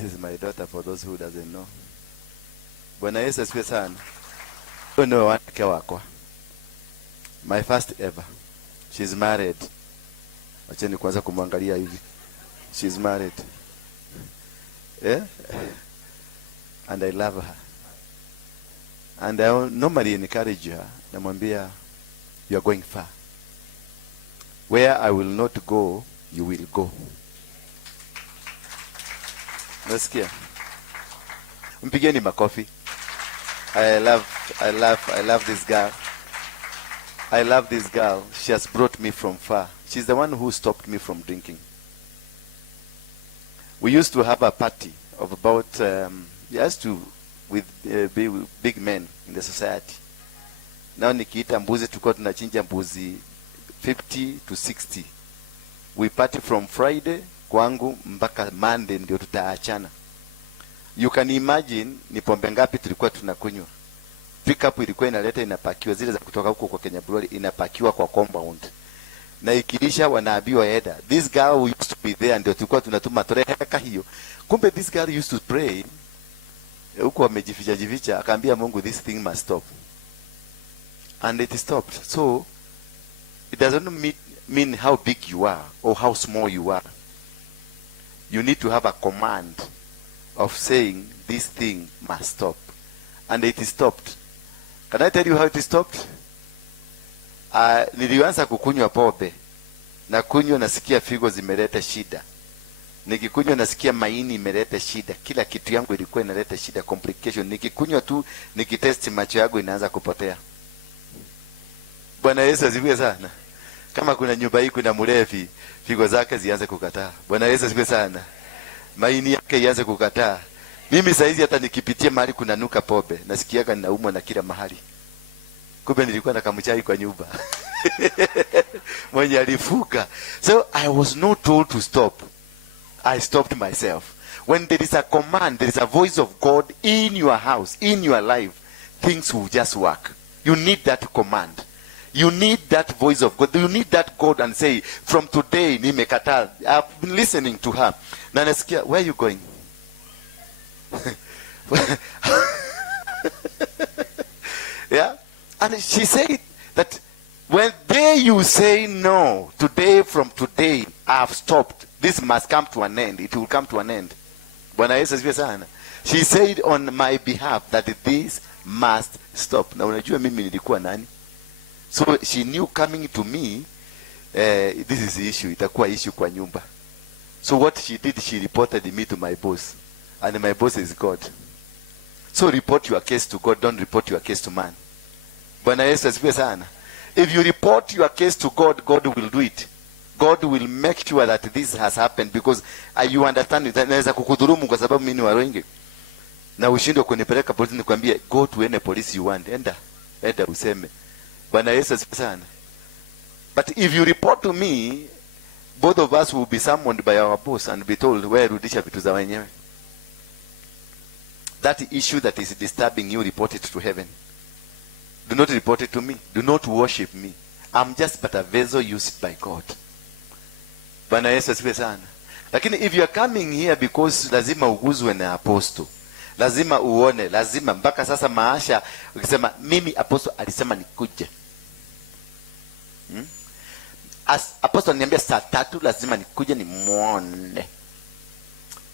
This is my daughter for those who doesn't know. Bwana Yesu asifiwe sana. No, wanawake wako. My first ever. She's married. Acha ni kwanza kumwangalia hivi. She's married. Yeah? And I love her. And I normally encourage her. Namwambia, you are going far. Where I will not go, you will go. Nasikia? Mpigeni makofi. I love this girl. I love this girl. She has brought me from far. She's the one who stopped me from drinking. We used to have a party of about, with big men in the society. Now nikiita mbuzi tulikuwa tunachinja mbuzi 50 to 60. We party from Friday kwangu mpaka Monday ndio tutaachana. You can imagine ni pombe ngapi tulikuwa tunakunywa. Pick up ilikuwa inaleta inapakiwa, zile za kutoka huko kwa Kenya Brewery inapakiwa kwa compound. Na ikilisha wanaambiwa eda. This girl who used to be there ndio tulikuwa tunatuma toreka hiyo. Kumbe this girl used to pray. Huko amejificha akaambia Mungu, this thing must stop. And it stopped. So it doesn't mean how big you are or how small you are. You need to have a command of saying this thing must stop. And it stopped. Can I tell you how it stopped? Nilianza kukunywa pombe. Na kunywa nasikia figo zimeleta shida. Nikikunywa nasikia maini imeleta shida. Kila kitu yangu ilikuwa inaleta shida, complication. Nikikunywa tu, nikitest macho yangu inaanza kupotea. Bwana Yesu asifiwe sana. Kama kuna nyumba hii kuna mlevi, figo zake zianze kukataa. Bwana Yesu asifiwe sana. Maini yake ianze kukataa. Mimi saizi hata nikipitia mahali kuna nuka pombe, nasikiaga ninaumwa na kila mahali. Kumbe nilikuwa na kamchai kwa nyumba. Mwenye alifuka. So I was not told to stop. I stopped myself. When there is a command, there is a voice of God in your house, in your life, things will just work. You need that command. You need that voice of God. You need that God and say, from today, nimekataa. I've been listening to her. Na nasikia, where are you going? Yeah? And she said that when you say no, today, from today, I have stopped. This must come to an end. It will come to an end. Bwana Yesu asifiwe sana. She said on my behalf that this must stop. Na unajua mimi nilikuwa nani? So she knew coming to me, this is the issue. Itakuwa issue kwa nyumba. So what she did, she reported me to my boss. And my boss is God. So report your case to God. Don't report your case to man. Bwana Yesu asifiwe sana. If you report your case to God, God will do it. God will make sure that this has happened because you understand it. Naweza kukudhulumu kwa sababu mimi ni Waruinge. Na ushindwe kunipeleka polisi nikwambie go to any police you want. Enda useme. Bwana Yesu asifiwe sana. But if you report to me, both of us will be summoned by our boss and be told where rudisha vitu za wenyewe. That issue that is disturbing you, report it to heaven. Do not report it to me. Do not worship me. I'm just but a vessel used by God. Bwana Yesu asifiwe sana. Lakini if you are coming here because lazima uguzwe na apostle, lazima uone, lazima mpaka sasa maasha ukisema mimi apostle alisema nikuje. As apostle niambia saa 3 lazima nikuje ni muone.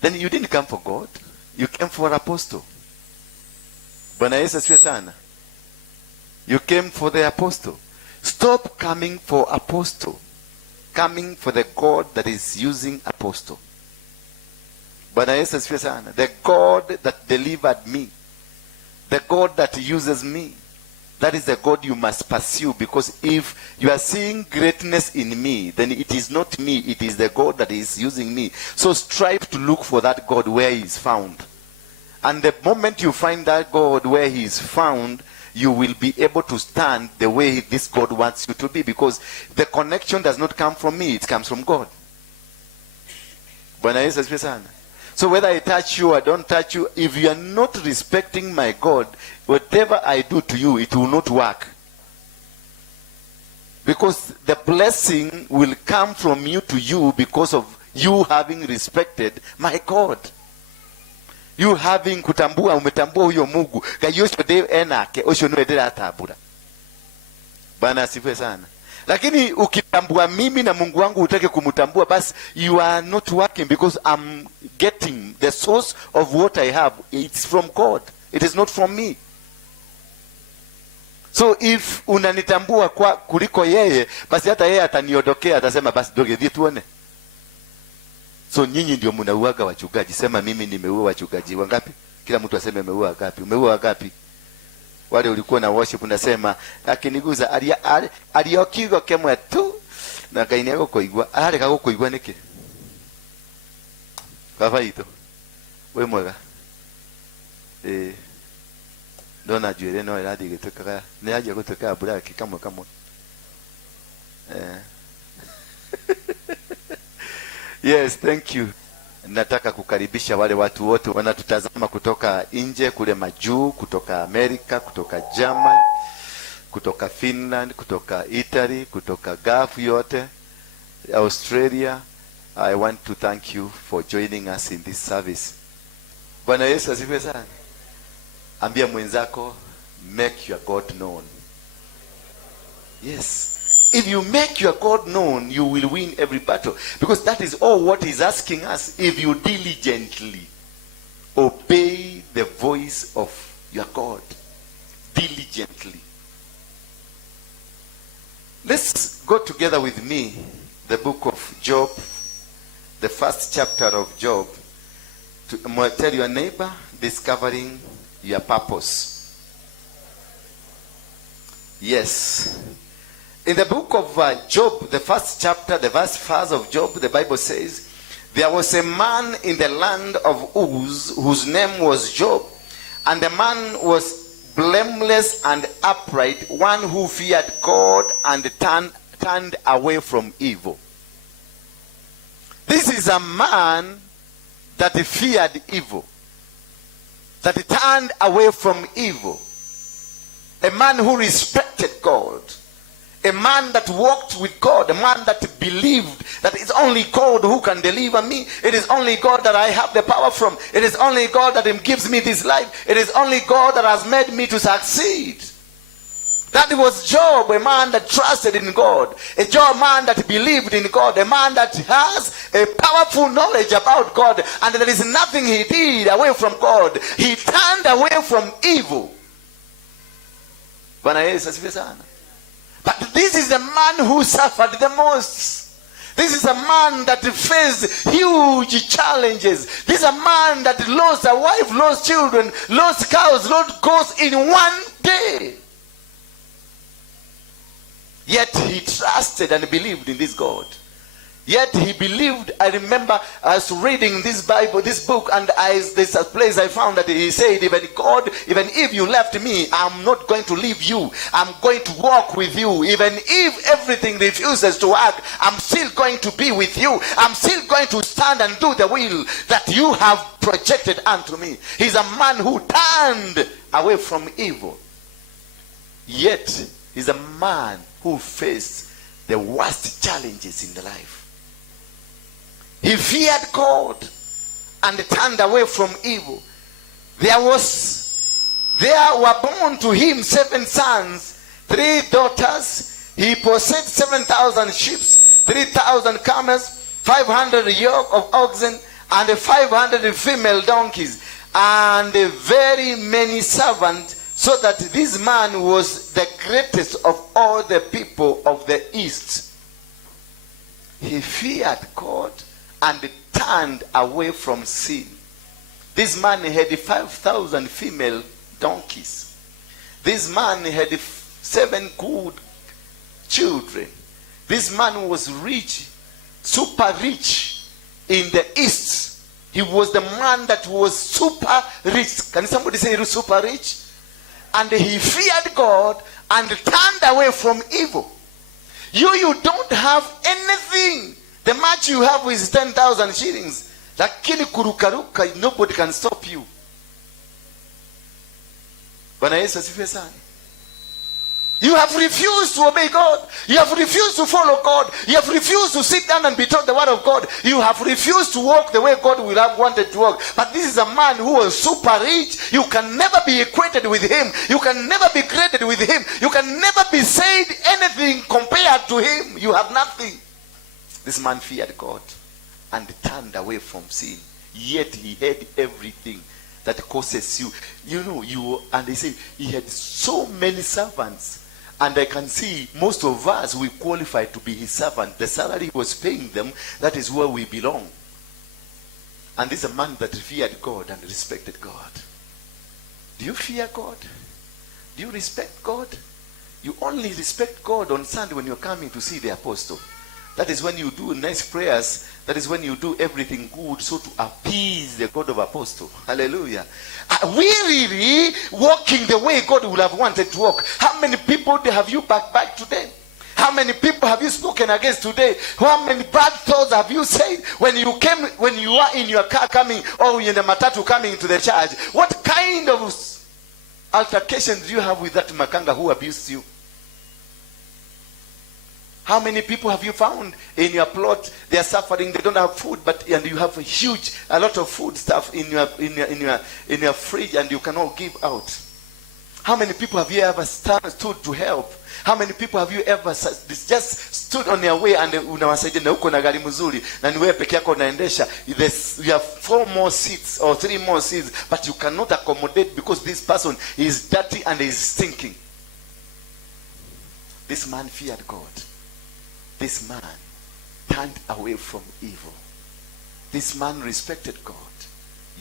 Then you didn't come for God. You came for apostle. Bwana Yesu asifiwe sana. You came for the apostle. Stop coming for apostle. Coming for the God that is using apostle. Bwana Yesu asifiwe sana. The God that delivered me. The God that uses me. That is the God you must pursue, because if you are seeing greatness in me, then it is not me, it is the God that is using me. So strive to look for that God where he is found. And the moment you find that God where he is found, you will be able to stand the way this God wants you to be, because the connection does not come from me, it comes from God. Bwana Yesu asifiwe sana. So whether I touch you or don't touch you, if you are not respecting my God, whatever I do to you, it will not work. Because the blessing will come from you to you because of you having respected my God. You having kutambua, umetambua huyo Mungu. Kayosho de enake, osho nuedera atabura. Bwana asifiwe sana. Lakini ukitambua mimi na Mungu wangu utake kumutambua, basi you are not working, because I'm getting the source of what I have. It's from God. It is not from me. So if unanitambua kwa kuliko yeye, basi hata yeye ataniondokea, atasema basi doge tuone. So nyinyi ndio mnauaga wachungaji. Sema mimi nimeua wachungaji wangapi? Kila mtu aseme ameua wangapi. Umeua wangapi? Wale ulikuwa na worship unasema akiniguza aliokigo kemwe tu na kaine yako koigwa. Areka gukoigwa niki? Baba ito. We mwega. Ndona juere no irathi gitukaga. Ni aje gutuka buraki kamwe kamwe. Yes, thank you. Nataka kukaribisha wale watu wote wanatutazama kutoka nje kule majuu, kutoka Amerika, kutoka Germany, kutoka Finland, kutoka Italy, kutoka Gulf yote, Australia. I want to thank you for joining us in this service. Bwana Yesu asifiwe sana. Ambia mwenzako, make your God known. Yes. If you make your God known, you will win every battle. Because that is all what he's asking us. If you diligently obey the voice of your God. Diligently. Let's go together with me, the book of Job, the first chapter of Job. To tell your neighbor, discovering your purpose. Yes. In the book of Job, the first chapter, the verse 1 of Job, the Bible says, there was a man in the land of Uz, whose name was Job, and the man was blameless and upright, one who feared God and turned away from evil. This is a man that feared evil, that turned away from evil, a man who respected God, a man that walked with God, a man that believed that it's only God who can deliver me. It is only God that I have the power from. It is only God that gives me this life. It is only God that has made me to succeed. That was Job, a man that trusted in God, a Job man that believed in God, a man that has a powerful knowledge about God, and there is nothing he did away from God. He turned away from evil. Bwana Yesu asifiwe sana. But this is the man who suffered the most. This is a man that faced huge challenges. This is a man that lost a wife, lost children, lost cows, lost goats in one day. Yet he trusted and believed in this God. Yet he believed. I remember us reading this Bible, this book, and there's a place I found that he said, even God, even if you left me, I'm not going to leave you. I'm going to walk with you. Even if everything refuses to work, I'm still going to be with you. I'm still going to stand and do the will that you have projected unto me. He's a man who turned away from evil. Yet he's a man who faced the worst challenges in the life. He feared God and turned away from evil. There were born to him 7 sons, 3 daughters. He possessed 7,000 sheep, 3,000 camels, 500 yoke of oxen, and 500 female donkeys, and very many servants, so that this man was the greatest of all the people of the East. He feared God and turned away from sin. This man had 5,000 female donkeys. This man had 7 good children. This man was rich, super rich in the East. He was the man that was super rich. Can somebody say super rich? And he feared God and turned away from evil. You don't have anything. The much you have is 10,000 shillings. Lakini kurukaruka, nobody can stop you. Bwana Yesu asifiwe sana. You have refused to obey God. You have refused to follow God. You have refused to sit down and be taught the word of God. You have refused to walk the way God would have wanted to walk. But this is a man who was super rich. You can never be equated with him. You can never be created with him. You can never be said anything compared to him. You have nothing. This man feared God and turned away from sin. Yet he had everything that causes you. And they say he had so many servants. And I can see most of us, we qualify to be his servant. The salary he was paying them, that is where we belong. And this is a man that feared God and respected God. Do you fear God? Do you respect God? You only respect God on Sunday when you're coming to see the apostle. That is when you do nice prayers. That is when you do everything good, so to appease the God of apostle. Hallelujah. Are we really walking the way God would have wanted to walk? How many people have you backed today? How many people have you spoken against today? How many bad thoughts have you said when you are in your car coming, or in the matatu coming to the church? What kind of altercations do you have with that makanga who abused you? How many people have you found in your plot? They are suffering. They don't have food, and you have a lot of food stuff in your fridge, and you cannot give out. How many people have you ever stood to help? How many people have you ever just stood on your way and unawasaidia na uko na gari mzuri na ni wewe peke yako unaendesha? You have 4 more seats or 3 more seats, but you cannot accommodate because this person is dirty and is stinking. This man feared God. This man turned away from evil. This man respected God.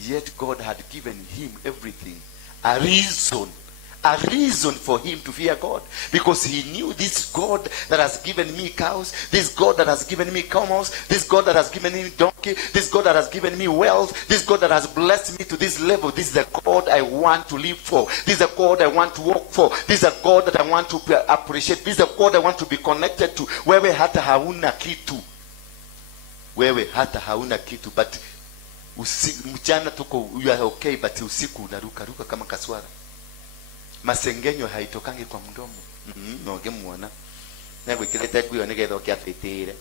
Yet God had given him everything. A reason for him to fear God. Because he knew this God that has given me cows, this God that has given me camels, this God that has given me donkey, this God that has given me wealth, this God that has blessed me to this level. This is the God I want to live for. This is the God I want to work for. This is a God that I want to appreciate. This is a God I want to be connected to. Wewe hata hauna kitu. Wewe hata hauna kitu. But mchana tuko, you are okay, but usiku unaruka kama kaswara. Masengenyo haitokangi kwa mdomo. Noge muona. Never kilete kuyo negedo kiafitire.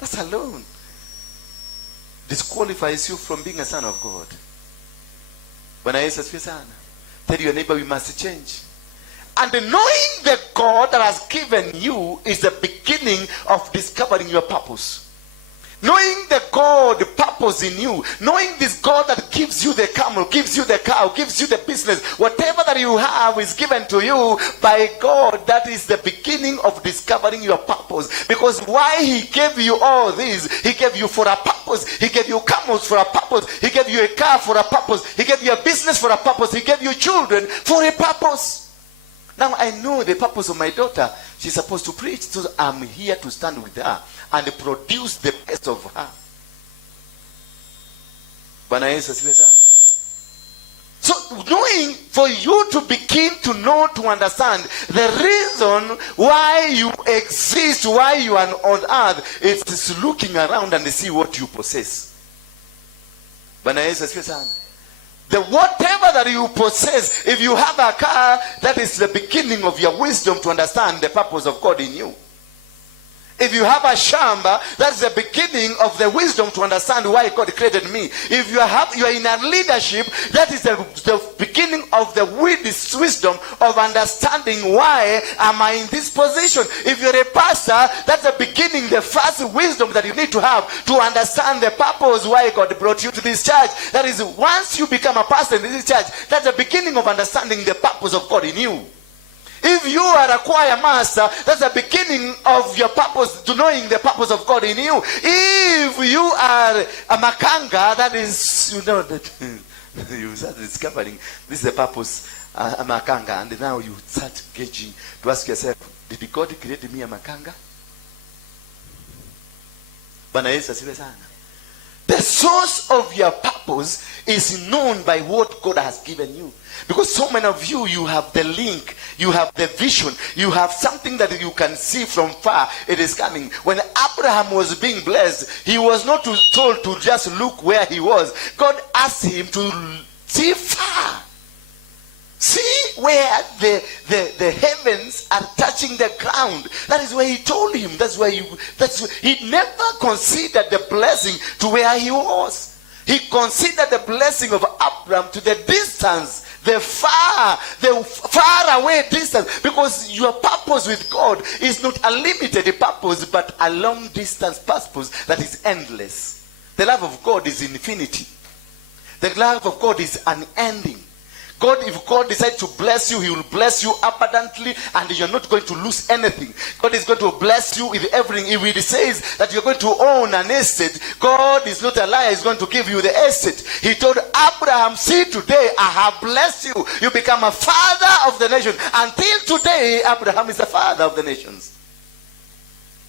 That's alone disqualifies you from being a son of God. Bwana Yesu asifiwe sana. Tell your neighbor, we must change. And knowing the God that has given you is the beginning of discovering your purpose. Knowing the God, the purpose in you, knowing this God that gives you the camel, gives you the cow, gives you the business, whatever that you have is given to you by God. That is the beginning of discovering your purpose. Because why he gave you all this, he gave you for a purpose. He gave you camels for a purpose. He gave you a car for a purpose. He gave you a business for a purpose. He gave you children for a purpose. Now I know the purpose of my daughter. She's supposed to preach, so I'm here to stand with her and produce the best of her. Bwana Yesu asifiwe sana. So knowing, for you to begin to know, to understand the reason why you exist, why you are on earth, it's looking around and see what you possess. Bwana Yesu asifiwe sana. The whatever that you possess, if you have a car, that is the beginning of your wisdom to understand the purpose of God in you. If you have a shamba, that's the beginning of the wisdom to understand why God created me. If you are in a leadership, that is the beginning of the wisdom of understanding why am I in this position. If you're a pastor, that's the beginning, the first wisdom that you need to have to understand the purpose why God brought you to this church. That is, once you become a pastor in this church, that's the beginning of understanding the purpose of God in you. If you are a choir master, that's the beginning of your purpose, to knowing the purpose of God in you. If you are a makanga, that is, that you start discovering this is the purpose, a makanga, and now you start gauging to ask yourself, did God create me a makanga? Bwana Yesu asifiwe sana. The source of your purpose is known by what God has given you. Because so many of you, you have the link, you have the vision, you have something that you can see from far. It is coming. When Abraham was being blessed, he was not told to just look where he was. God asked him to see far. See where the heavens are touching the ground. That is why he told him. He never considered the blessing to where he was. He considered the blessing of Abraham to the distance, the far away distance. Because your purpose with God is not a limited purpose, but a long distance purpose that is endless. The love of God is infinity. The love of God is unending. If God decides to bless you, he will bless you abundantly, and you're not going to lose anything. God is going to bless you with everything. If he says that you're going to own an estate, God is not a liar. He's going to give you the estate. He told Abraham, see, today I have blessed you. You become a father of the nation. Until today, Abraham is the father of the nations.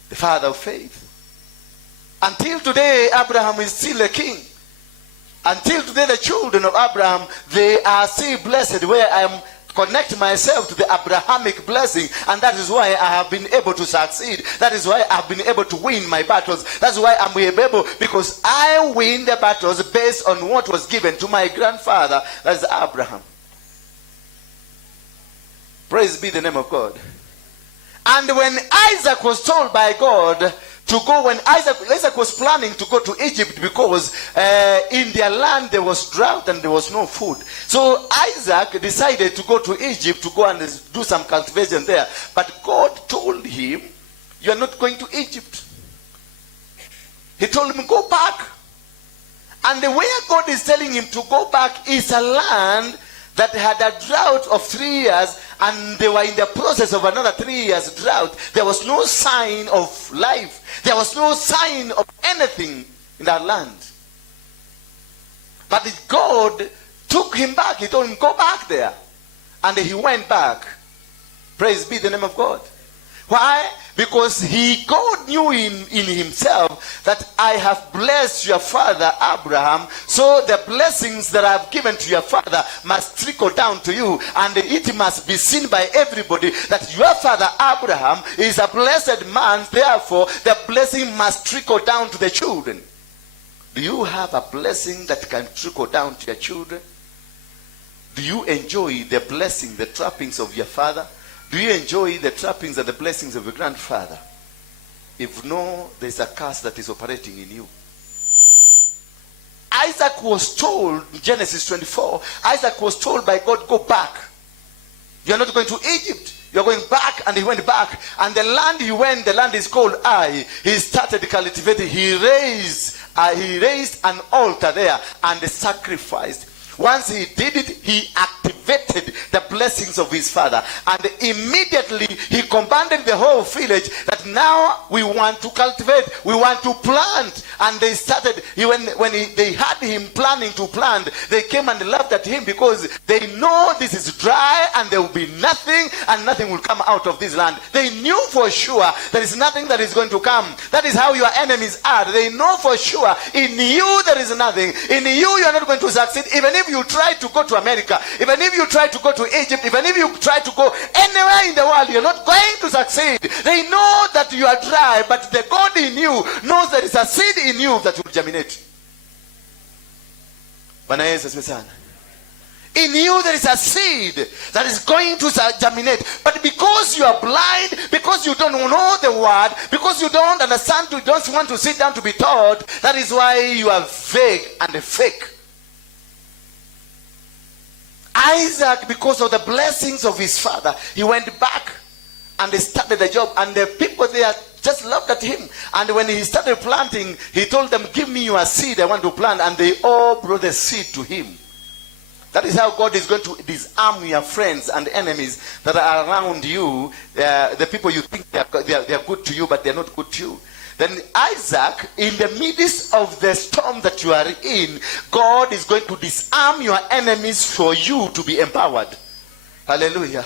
The father of faith. Until today, Abraham is still a king. Until today, the children of Abraham, they are still blessed, where I am connect myself to the Abrahamic blessing, and that is why I have been able to succeed. That is why I have been able to win my battles. That's why I'm able, because I win the battles based on what was given to my grandfather, that is Abraham. Praise be the name of God. And when Isaac was told by God to go, when Isaac was planning to go to Egypt, because in their land there was drought and there was no food. So Isaac decided to go to Egypt to go and do some cultivation there. But God told him, you are not going to Egypt. He told him, go back. And the way God is telling him to go back is a land that had a drought of 3 years, and they were in the process of another 3 years drought. There was no sign of life. There was no sign of anything in that land. But God took him back. He told him, go back there. And he went back. Praise be the name of God. Why? Because God knew in himself that I have blessed your father Abraham, so the blessings that I have given to your father must trickle down to you, and it must be seen by everybody that your father Abraham is a blessed man. Therefore, the blessing must trickle down to the children. Do you have a blessing that can trickle down to your children? Do you enjoy the blessing, the trappings of your father? Do you enjoy the trappings and the blessings of your grandfather? If no, there's a curse that is operating in you. Isaac was told, in Genesis 24, Isaac was told by God, go back. You're not going to Egypt. You're going back. And he went back. And the land he went, the land is called Ai. He started cultivating. He raised an altar there and sacrificed. Once he did it, he activated the blessings of his father. And immediately he commanded the whole village that now we want to cultivate, we want to plant. And they started, they had him planning to plant, they came and laughed at him, because they know this is dry and there will be nothing, and nothing will come out of this land. They knew for sure there is nothing that is going to come. That is how your enemies are. They know for sure in you there is nothing. In you are not going to succeed. Even if you try to go to America, even if you try to go to Egypt, even if you try to go anywhere in the world, you're not going to succeed. They know that you are dry, but the God in you knows there is a seed in you that will germinate. In you there is a seed that is going to germinate. But because you are blind, because you don't know the word, because you don't understand, you don't want to sit down to be taught, that is why you are vague and fake. Isaac, because of the blessings of his father, he went back and they started the job, and the people there just laughed at him. And when he started planting, he told them, give me your seed, I want to plant. And they all brought the seed to him. That is how God is going to disarm your friends and enemies that are around you, the people you think they are good to you, but they are not good to you. Then Isaac, in the midst of the storm that you are in, God is going to disarm your enemies for you to be empowered. Hallelujah.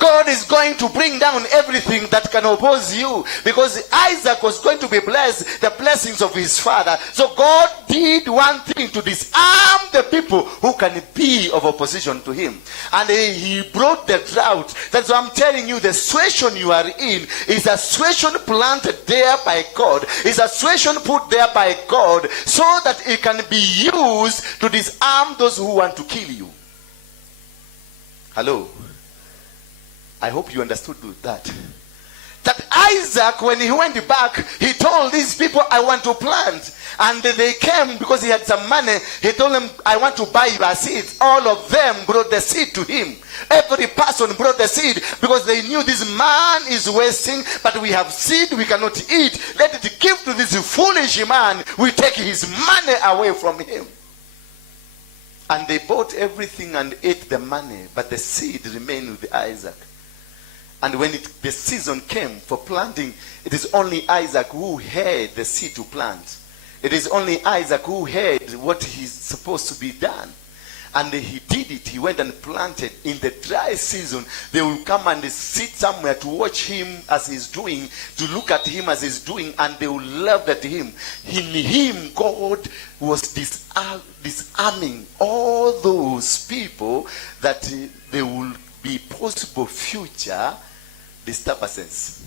God is going to bring down everything that can oppose you, because Isaac was going to be blessed, the blessings of his father. So God did one thing to disarm the people who can be of opposition to him. And he brought the drought. That's why I'm telling you, the situation you are in is a situation planted there by God. It's a situation put there by God so that it can be used to disarm those who want to kill you. Hello? I hope you understood that. That Isaac, when he went back, he told these people, I want to plant. And they came because he had some money. He told them, I want to buy your seeds. All of them brought the seed to him. Every person brought the seed because they knew this man is wasting, but we have seed we cannot eat. Let it give to this foolish man. We take his money away from him. And they bought everything and ate the money, but the seed remained with Isaac. And when the season came for planting, it is only Isaac who had the seed to plant. It is only Isaac who had what is supposed to be done. And he did it. He went and planted. In the dry season, they will come and sit somewhere to watch him as he's doing, to look at him as he's doing, and they will laugh at him. In him, God was disarming all those people that they will be possible future disturbances.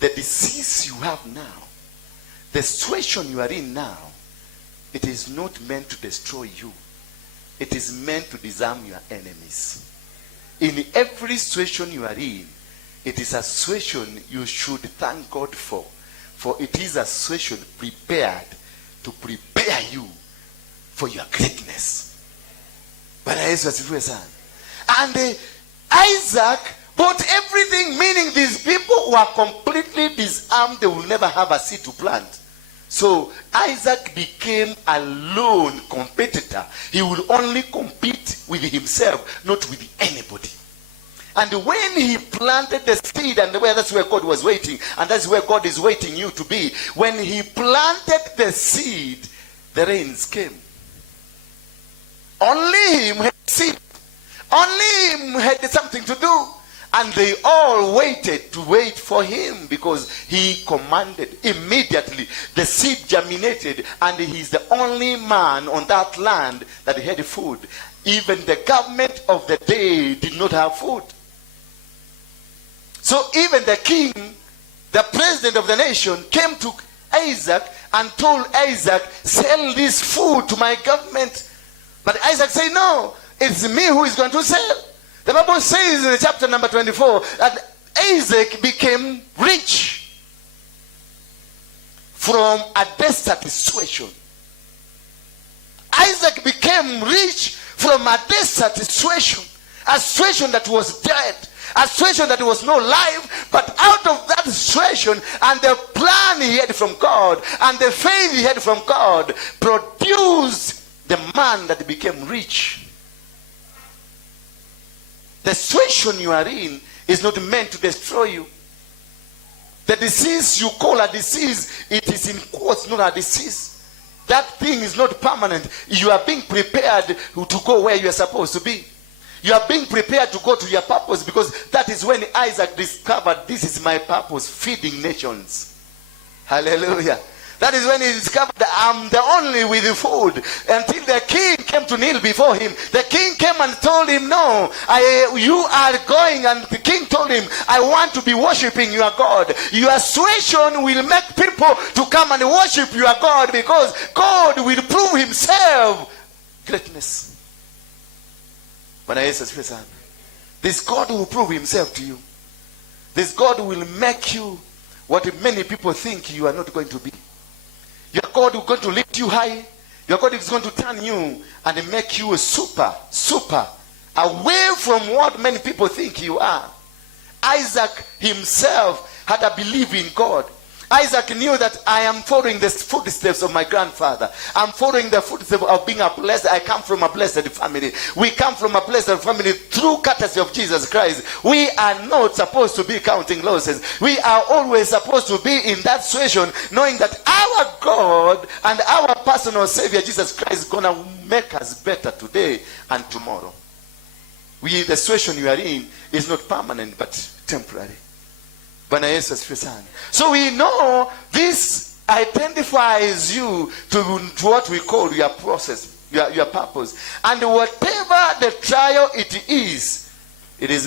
The disease you have now, the situation you are in now, it is not meant to destroy you. It is meant to disarm your enemies. In every situation you are in, it is a situation you should thank God for. For it is a situation prepared to prepare you for your greatness. And Isaac bought everything, meaning these people were completely disarmed. They will never have a seed to plant. So Isaac became a lone competitor. He will only compete with himself, not with anybody. And when he planted the seed, and that's where God was waiting, and that's where God is waiting you to be. When he planted the seed, the rains came. Only him had seed. Only him had something to do. And they all waited to wait for him because he commanded. Immediately the seed germinated, and he's the only man on that land that had food. Even the government of the day did not have food. So even the king, the president of the nation, came to Isaac and told Isaac, sell this food to my government. But Isaac said, no, it's me who is going to sell. The Bible says in chapter number 24 that Isaac became rich from a desert situation. Isaac became rich from a desert situation. A situation that was dead. A situation that was no life. But out of that situation and the plan he had from God and the faith he had from God produced the man that became rich. The situation you are in is not meant to destroy you. The disease you call a disease, it is in quotes, not a disease. That thing is not permanent. You are being prepared to go where you are supposed to be. You are being prepared to go to your purpose, because that is when Isaac discovered, this is my purpose, feeding nations. Hallelujah. That is when he discovered that I'm the only with the food. Until the king came to kneel before him. The king came and told him, no, you are going. And the king told him, I want to be worshiping your God. Your situation will make people to come and worship your God, because God will prove himself greatness. This God will prove himself to you. This God will make you what many people think you are not going to be. Your God is going to lift you high. Your God is going to turn you and make you a super, away from what many people think you are. Isaac himself had a belief in God. Isaac knew that I am following the footsteps of my grandfather. I'm following the footsteps of being a blessed. I come from a blessed family. We come from a blessed family through courtesy of Jesus Christ. We are not supposed to be counting losses. We are always supposed to be in that situation, knowing that our God and our personal Savior Jesus Christ is going to make us better today and tomorrow. The situation you are in is not permanent but temporary. So we know this identifies you to what we call your process, your purpose. And whatever the trial it is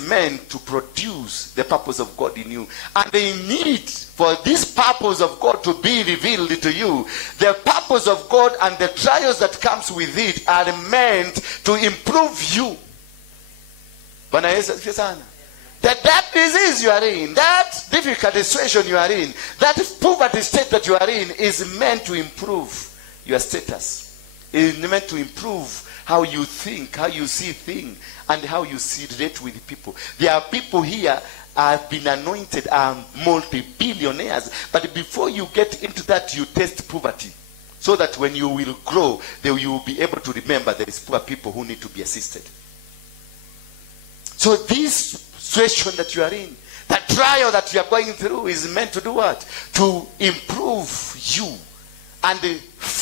meant to produce the purpose of God in you. And they need for this purpose of God to be revealed to you. The purpose of God and the trials that comes with it are meant to improve you. Bwana Yesu asifiwe sana. That disease you are in, that difficult situation you are in, that poverty state that you are in is meant to improve your status. It is meant to improve how you think, how you see things, and how you relate with people. There are people here have been anointed, are multi-billionaires, but before you get into that, you taste poverty, so that when you will grow, you will be able to remember there is poor people who need to be assisted. So this situation that you are in, that trial that you are going through, is meant to do what? To improve you and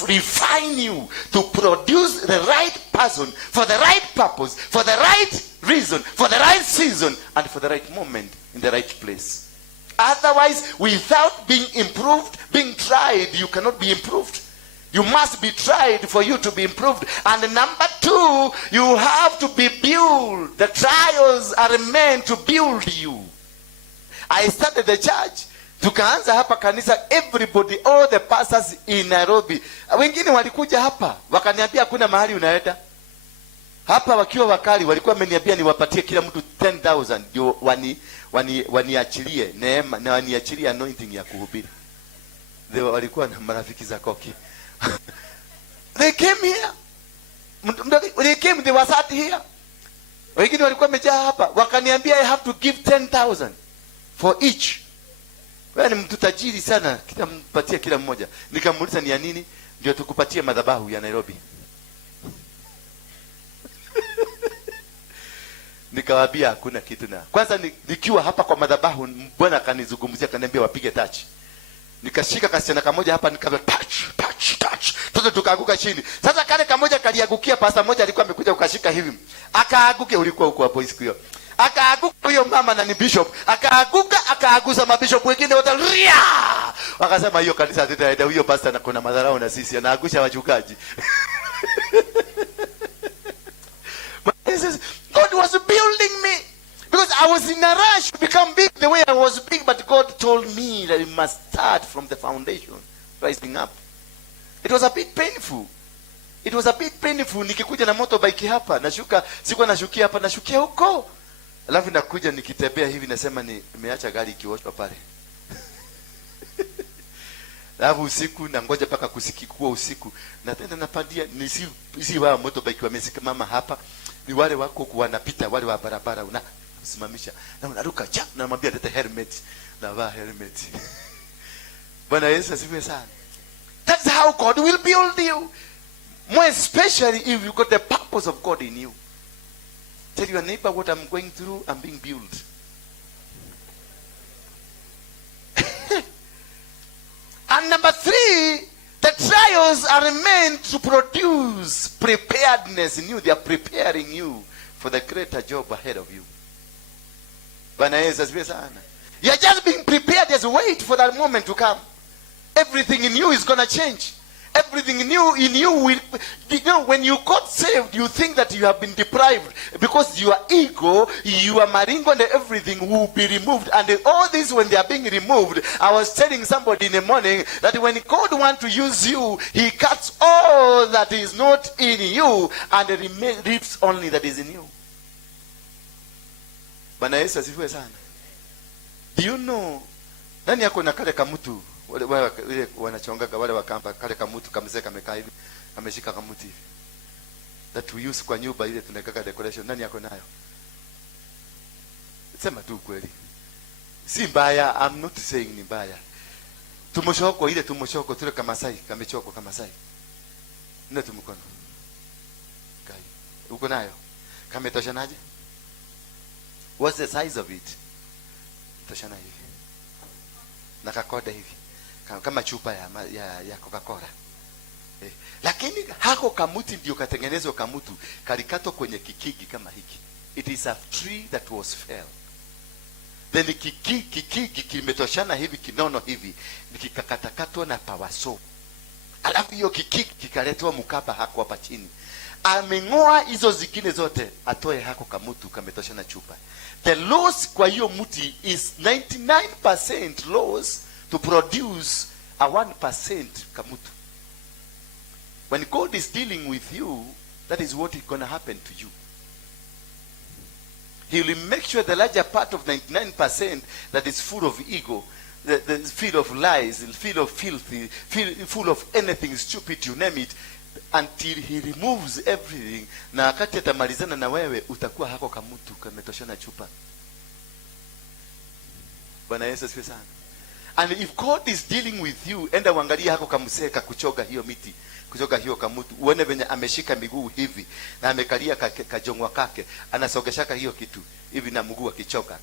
refine you to produce the right person for the right purpose, for the right reason, for the right season, and for the right moment in the right place. Otherwise, without being improved, being tried, you cannot be improved. You must be tried for you to be improved. And number two, you have to be built. The trials are meant to build you. I started the church. Tukaanza hapa kanisa, everybody, all the pastors in Nairobi. Wengine walikuja hapa, wakaniambia kuna mahali unaenda. Hapa wakiwa wakali, walikuwa wameniambia niwapatie kila mtu 10,000 ndio waniachilie neema na waniachilie anointing ya kuhubiri. Walikuwa na marafiki za koki. They came here. They were sat here. Wengine walikuwa wamejaa hapa, wakaniambia I have to give 10,000 for each. Wewe ni mtu tajiri sana, mpatie kila mmoja. Nikamuuliza ni ya nini? Ndio tukupatie madhabahu ya Nairobi. Nikawaambia hakuna kitu. Na kwanza nikiwa hapa kwa madhabahu, Bwana akanizungumzia, akaniambia wapige touch. Nikashika kasichana kamoja hapa, nikawa touch. Toto tukaanguka chini. Sasa kale kamoja kaliangukia, pasta moja alikuwa amekuja ukashika hivi. Akaanguka, ulikuwa huko hapo siku hiyo. Akaanguka huyo mama na ni bishop. Akaagusa mabishop wengine wote. Wakasema hiyo kanisa tutaenda, huyo pasta na kuna madharau na sisi, anaagusha wachungaji. God was building me because I was in a rush to become big the way I was big, but God told me that you must start from the foundation, rising up. It was a bit painful. Nikikuja na motorbike hapa, nashuka, sikuwa nashukia hapa, nashukia huko. Alafu nakuja nikitembea hivi, nasema nimeacha gari ikioshwa pale. Alafu usiku na ngoja paka kusikikuwa usiku. Na tena napandia, si wa motorbike wamesimama hapa. Ni wale wako wanapita, wale wa barabara unasimamisha. Na unaruka cha, na namwambia leta helmet. Na vaa helmet. Bwana Yesu asifiwe sana. That's how God will build you. More especially if you got the purpose of God in you. Tell your neighbor what I'm going through, I'm being built. And number three, the trials are meant to produce preparedness in you. They are preparing you for the greater job ahead of you. Bwana Yesu asifiwe sana. You are just being prepared. Just wait for that moment to come. Everything in you is going to change. Everything in you will, when you got saved, you think that you have been deprived because your ego, your maringo and everything will be removed. And all this, when they are being removed, I was telling somebody in the morning that when God wants to use you, he cuts all that is not in you and leaves only that is in you. Bwana Yesu asifiwe sana. Do you know, nani yako na kale kamutu? Wale wanachongaga wale wakampa kale kamutu kamzee kamekaa hivi, ameshika kamuti hivi. That we use kwa nyumba ile tunaweka decoration. Nani yako nayo? Sema tu kweli. Si mbaya, I'm not saying ni mbaya. Tumoshoko ile tumoshoko tule kama Masai, kamechoko kama Masai. Ndio tumkono. Kai. Uko nayo? Kametoshanaje? What's the size of it? Toshana hivi. Na kakoda hivi. Kama chupa ya Coca-Cola. Lakini hako kamuti ndio katengenezwa kamutu kalikato kwenye kikigi kama hiki. It is a tree that was fell. Then kikigi kimetoshana hivi kinono hivi, nikikakatakatwa na pawaso. Alafu hiyo kikigi kikaletwa mkapa hako hapa chini. Ameng'oa hizo zingine zote, atoe hako kamutu kametoshana chupa. The loss kwa hiyo muti is 99% loss to produce a 1% kamutu. When God is dealing with you, that is what is going to happen to you. He will make sure the larger part of 99% that is full of ego, full of lies, full of filthy, full of anything stupid, you name it, until he removes everything. Na wakati atamalizana na wewe, utakuwa hako kamutu kametoshana chupa. Bwana Yesu asifiwe sana. And if God is dealing with you, enda uangalie hako kamseka kuchoga hiyo miti, kuchoga hiyo kamutu, uone venye ameshika miguu hivi na amekalia kajongwa kake, anasogeshaka hiyo kitu hivi na mguu akichoga.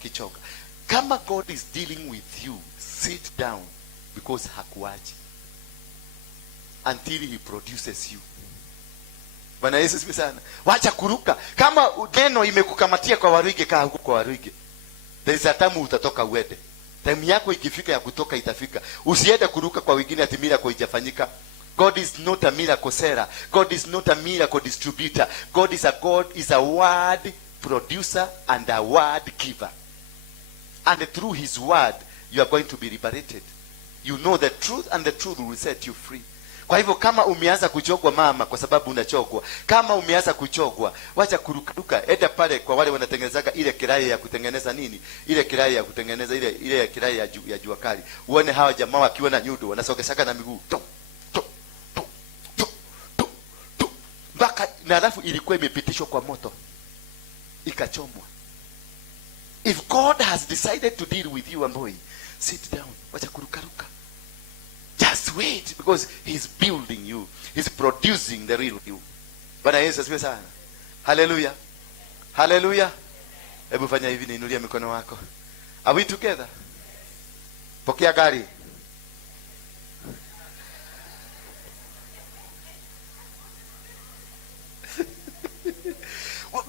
Kama God is dealing with you, sit down, because hakuachi until he produces you. Bwana Yesu asifiwe sana. Wacha kuruka. Kama neno imekukamatia kwa Waruinge, kaa huko kwa Waruinge. There is a time utatoka uende. Time yako ikifika ya kutoka itafika. Usiende kuruka kwa wengine ati miracle haijafanyika. God is not a miracle seller. God is not a miracle distributor. God is a word producer and a word giver. And through his word, you are going to be liberated. You know the truth, and the truth will set you free. Kwa hivyo kama umeanza kuchogwa mama kwa sababu unachogwa, kama umeanza kuchogwa, wacha kuruka. Enda pale kwa wale wanatengenezaga ile kirai ya kutengeneza nini? Ile kirai ya kutengeneza ile kirai ya jua kali. Uone hawa jamaa wakiwa na nyundo wanasogesaka na miguu. Baka na alafu ilikuwa imepitishwa kwa moto. Ikachomwa. If God has decided to deal with you, Amboi, sit down. Wacha kuruka. Just wait, because he's building you. He's producing the real you. Bwana Yesu asifiwe sana. Hallelujah. Hallelujah. Hebu fanya hivi, niinulie mikono wako. Are we together? Pokea gari.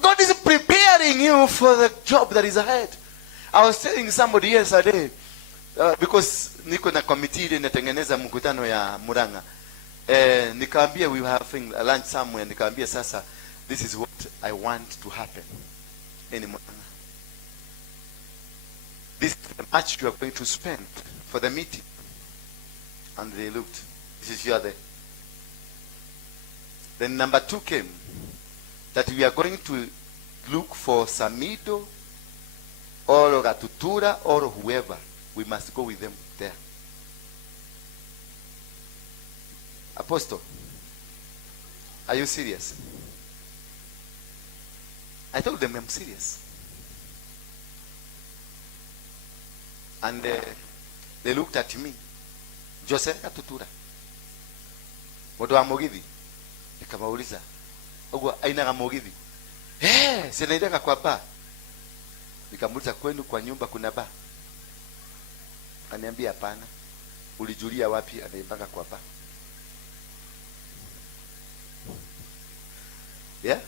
God is preparing you for the job that is ahead. I was telling somebody yesterday, because niko na committee ile inatengeneza mkutano ya Muranga. Nikaambia we have a lunch somewhere, nikaambia sasa, this is what I want to happen in Muranga. This is the much you are going to spend for the meeting. And they looked, this is your day. Then number 2 came, that we are going to look for Samido or Gatutura or whoever. We must go with them there. Apostle, are you serious? I told them I'm serious. And they looked at me. Jose Gatutura. Watu wa Mugithi. Nikamauliza, ogwa aina ga Mugithi? Sinaendeka kwa ba. Nikamuuliza, kwenu kwa nyumba kuna ba? Aniambia hapana. Ulijulia wapi anaibanga kwa ba? Yeah?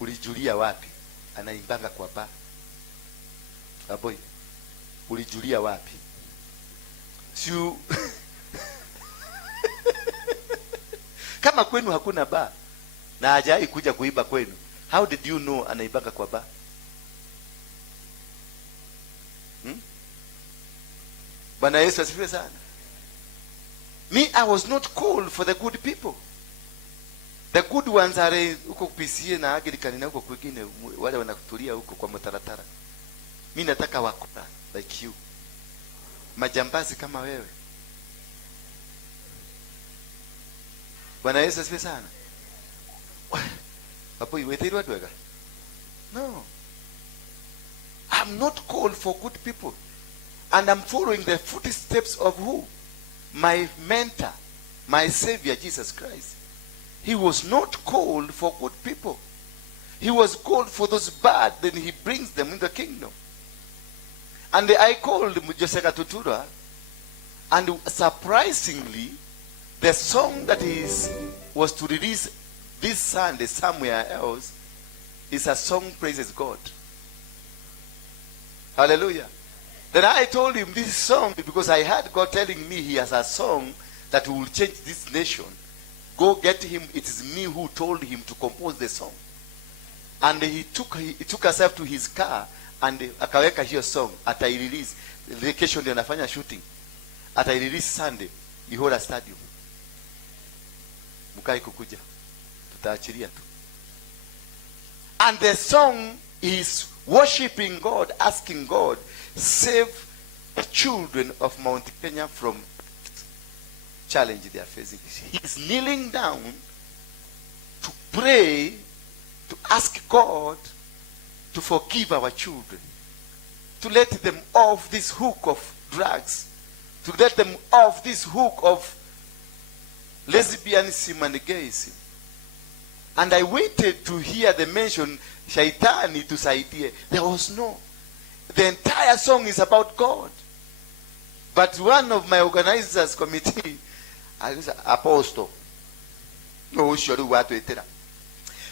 Ulijulia wapi anaimbanga kwa ba? Aboy, ulijulia wapi? Siu kama kwenu hakuna ba na hajai kuja kuiba kwenu, how did you know anaibanga kwa ba? Bwana Yesu asifiwe sana. Me, I was not called for the good people. The good ones are huko PCA na Agirikani na huko kwingine, wale wanakutulia huko kwa mtaratara. Mimi nataka wakora like you. Majambazi kama wewe. Bwana Yesu asifiwe sana. Hapo iwetirwa dwega. No. I'm not called for good people. And I'm following the footsteps of who? My mentor, my Savior, Jesus Christ. He was not called for good people. He was called for those bad, then he brings them in the kingdom. And I called Mujoseka Tutura, and surprisingly, the song that was to release this Sunday somewhere else is a song praises God. Hallelujah. Then I told him this song, because I heard God telling me he has a song that will change this nation. Go get him. It is me who told him to compose the song. And he took herself to his car and akaweka hiyo song. Atairelease. Vacation ndio anafanya shooting. Atairelease Sunday. Ihora Stadium. Mukai kukuja. Tutaachilia tu. And the song is worshiping God, asking God, save the children of Mount Kenya from challenge they are facing. He's kneeling down to pray, to ask God to forgive our children, to let them off this hook of drugs, to let them off this hook of lesbianism and gayism. And I waited to hear the mention Shaitani tusaidie. There was no. The entire song is about God. But one of my organizers committee, I was apostle.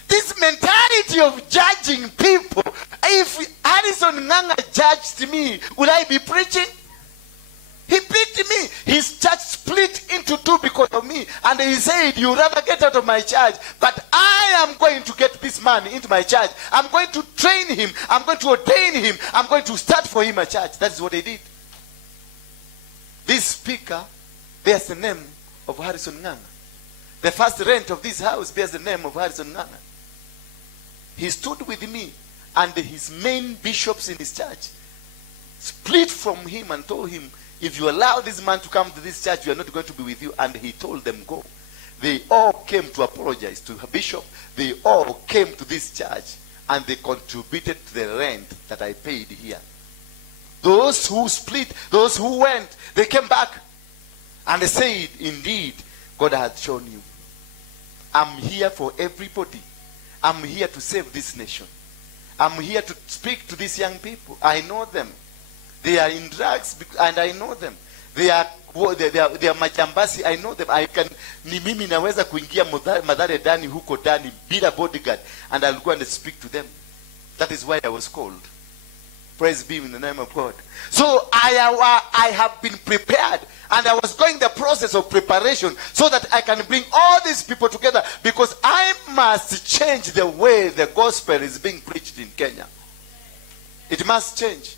This mentality of judging people. If Harrison Nganga judged me, would I be preaching? He beat me. His church split into two because of me. And he said, you rather get out of my church. But I am going to get this man into my church. I'm going to train him. I'm going to ordain him. I'm going to start for him a church. That is what they did. This speaker bears the name of Harrison Nganga. The first rent of this house bears the name of Harrison Nganga. He stood with me, and his main bishops in his church split from him and told him, if you allow this man to come to this church, we are not going to be with you. And he told them, go. They all came to apologize to her bishop. They all came to this church, and they contributed to the rent that I paid here. Those who split, those who went, they came back. And they said, indeed, God has shown you. I'm here for everybody. I'm here to save this nation. I'm here to speak to these young people. I know them. They are in drugs, and I know them. They are majambasi, I know them. I can, ni mimi naweza kuingia madhare dani huko dani bila bodyguard, and I'll go and speak to them. That is why I was called. Praise be in the name of God. So I have been prepared, and I was going the process of preparation so that I can bring all these people together, because I must change the way the gospel is being preached in Kenya. It must change.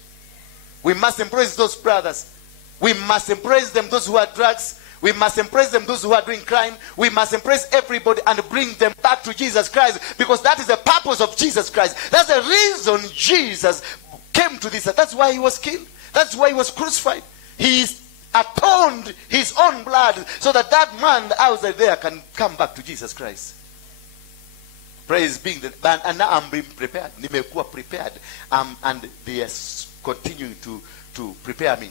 We must embrace those brothers. We must embrace them, those who are drugs. We must embrace them, those who are doing crime. We must embrace everybody and bring them back to Jesus Christ, because that is the purpose of Jesus Christ. That's the reason Jesus came to this. That's why he was killed. That's why he was crucified. He atoned his own blood so that that man outside there can come back to Jesus Christ. Praise being the, and now I'm being prepared. Nimekuwa prepared. And they are continuing to prepare me.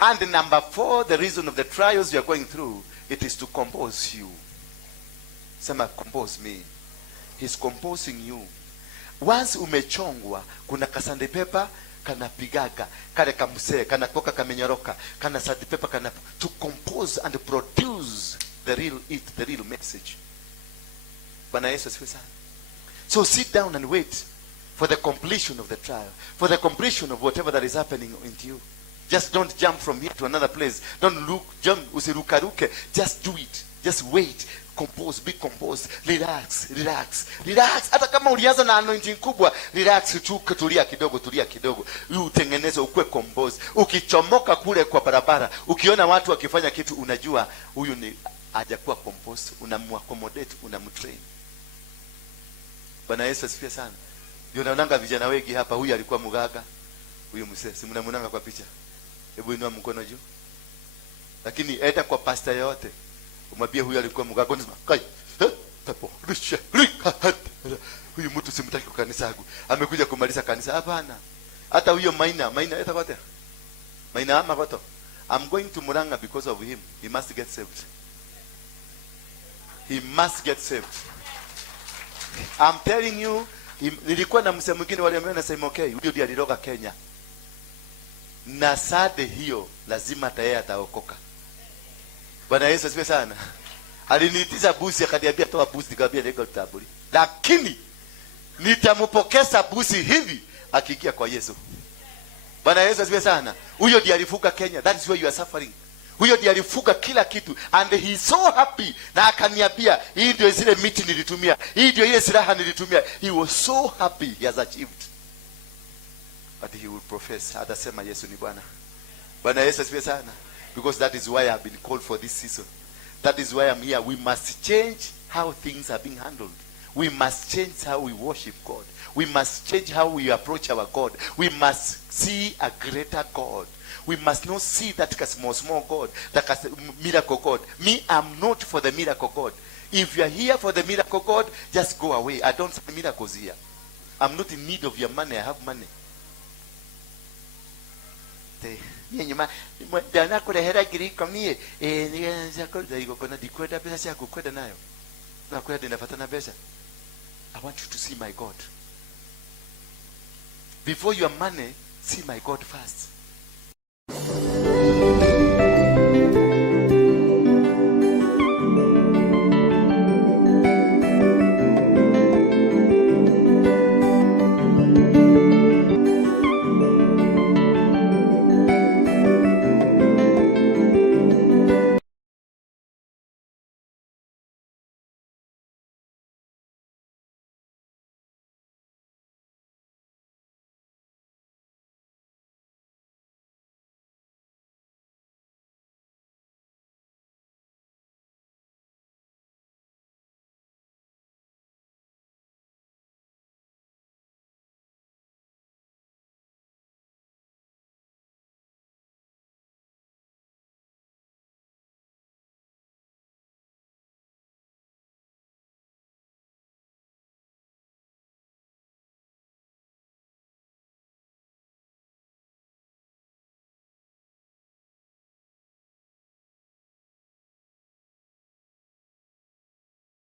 And number 4, the reason of the trials you are going through, it is to compose you. Sema, compose me. He's composing you. Once umechongwa, kuna kasande pepa kanapigaga, kale kamuse, kanakoka kamenyoroka, kana sandi pepa kana, to compose and produce the real message. Bwana Yesu asifiwe sana. So sit down and wait for the completion of the trial, for the completion of whatever that is happening into you. Just don't jump from here to another place. Don't jump, usirukaruke. Just do it. Just wait. Compose, be composed. Relax. Hata kama ulianza na anointing kubwa, relax tu, tulia kidogo. Utengeneze, ukue composed. Ukichomoka kule kwa barabara, ukiona watu wakifanya kitu, unajua huyu ni hajakuwa composed, unamuaccommodate, unamtrain. Bwana Yesu asifiwe sana. Ndio naonanga vijana wengi hapa, huyu alikuwa mgaga, huyu mzee, si mnamuonanga kwa picha. Hebu inua mkono juu. Lakini eta kwa pastor yote, umwambie huyu alikuwa mgaga, unasema kai pepo risha rika, huyu mtu simtaki kwa kanisa yangu, amekuja kumaliza kanisa. Hapana. Hata huyo maina eta kote, maina ama koto, I'm going to Muranga because of him. He must get saved. He must get saved. I'm telling you, nilikuwa na msemo mwingine wale ambao nasema okay, huyo ndiye aliroga Kenya. Na sade hiyo lazima yeye ataokoka. Bwana Yesu asifiwe sana. Aliniitiza busi, akaniambia toa busi, nikamwambia lego taburi. Lakini nitampokeza busi hivi akiingia kwa Yesu. Bwana Yesu asifiwe sana. Huyo ndiye alifuka Kenya. That is why you are suffering. Huyo ndiye alifuka kila kitu, and he is so happy. Na akaniambia, hii ndio zile miti nilitumia, hii ndio ile silaha nilitumia. He was so happy he has achieved. But he will profess, atasema Yesu ni Bwana. Bwana Yesu asifiwe sana. Because that is why I have been called for this season. That is why I'm here. We must change how things are being handled. We must change how we worship God. We must change how we approach our God. We must see a greater God. We must not see that small God, that miracle God. Me, I'm not for the miracle God. If you are here for the miracle God, just go away. I don't see miracles here. I'm not in need of your money. I have money. I want you to see my God. Before your money, see my God first.